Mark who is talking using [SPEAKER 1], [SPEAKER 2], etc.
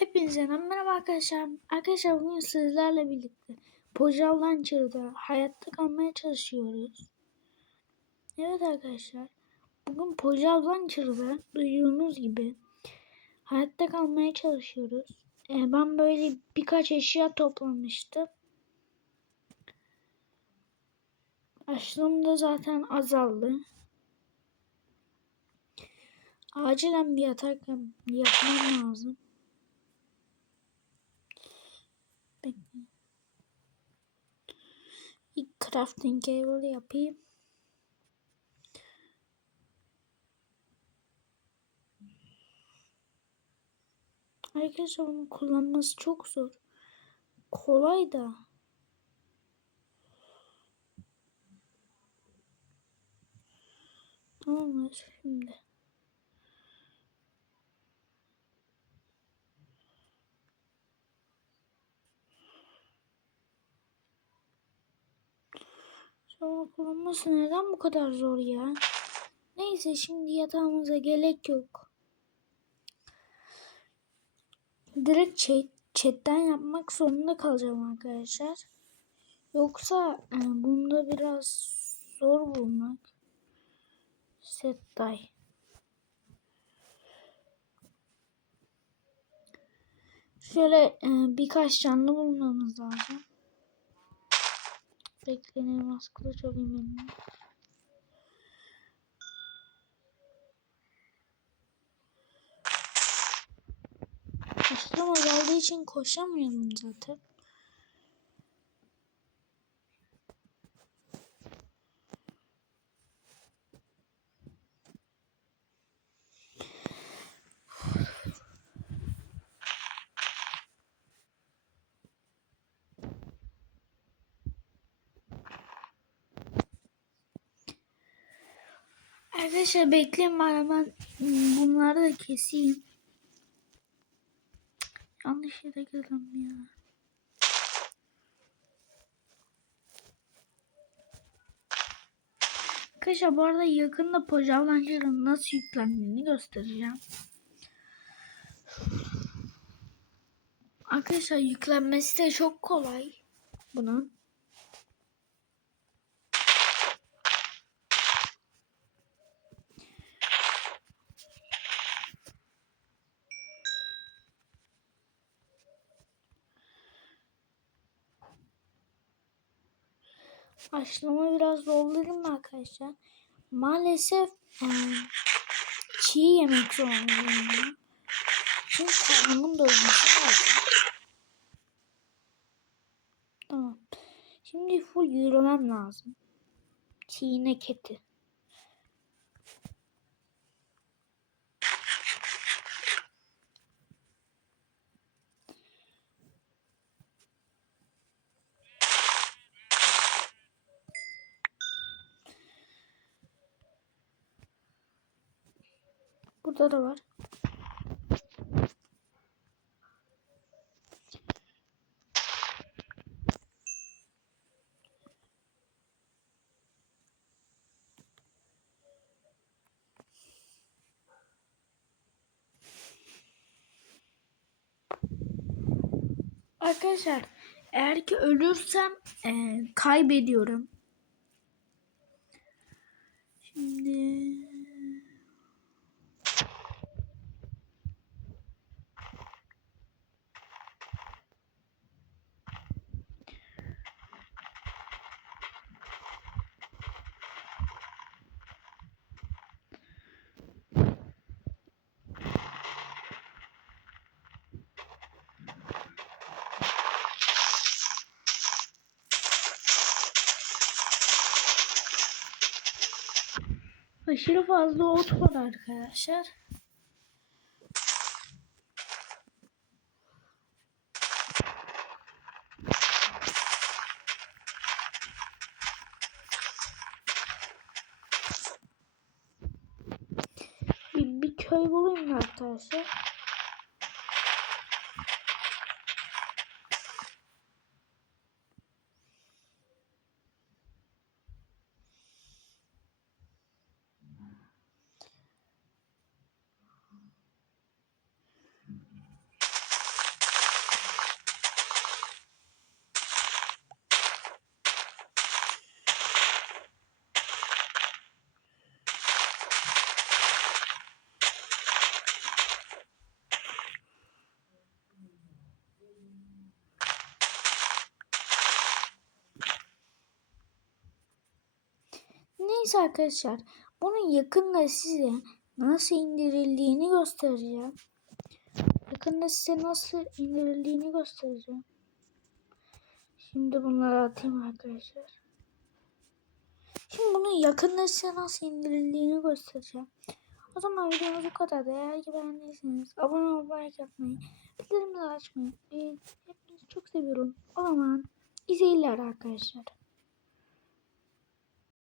[SPEAKER 1] Hepinize merhaba arkadaşlar. Arkadaşlar bugün sizlerle birlikte Pojal Launcher'da hayatta kalmaya çalışıyoruz. Evet arkadaşlar. Bugün Pojal Launcher'da duyduğunuz gibi hayatta kalmaya çalışıyoruz. Ee, ben böyle birkaç eşya toplamıştım. Açlığım da zaten azaldı. Acilen bir yatak yapmam lazım. Crafting table yapayım. Arkadaşlar bunu kullanması çok zor. Kolay da. Tamamdır şimdi. Sonra kullanması neden bu kadar zor ya? Neyse şimdi yatağımıza gerek yok. Direkt chat, chatten yapmak zorunda kalacağım arkadaşlar. Yoksa e, bunda biraz zor bulmak. Set die. Şöyle e, birkaç canlı bulmamız lazım. Bekleyin elmas kılıç alayım elime. Aşkım azaldığı için koşamıyorum zaten. Arkadaşlar bekleyin ben hemen bunları da keseyim. Yanlış yere geldim ya. Arkadaşlar bu arada yakında Pojavlancı'nın nasıl yüklendiğini göstereceğim. Arkadaşlar yüklenmesi de çok kolay bunun. Başlama biraz doldurayım arkadaşlar. Maalesef e, çiğ yemek zorundayım. Çünkü karnımın doyması lazım. Tamam. Şimdi full yürümem lazım. Çiğnek eti. Burada da var. Arkadaşlar eğer ki ölürsem e, kaybediyorum. Şimdi Aşırı fazla ot var arkadaşlar. Bir, bir köy bulayım arkadaşlar? Neyse arkadaşlar. Bunun yakında size nasıl indirildiğini göstereceğim. Yakında size nasıl indirildiğini göstereceğim. Şimdi bunları atayım arkadaşlar. Şimdi bunun yakında size nasıl indirildiğini göstereceğim. O zaman videomuz bu kadar. Eğer ki beğendiyseniz abone olmayı, like yapmayı, bildirimleri açmayı. Hepinizi çok seviyorum. O zaman iyi seyirler arkadaşlar.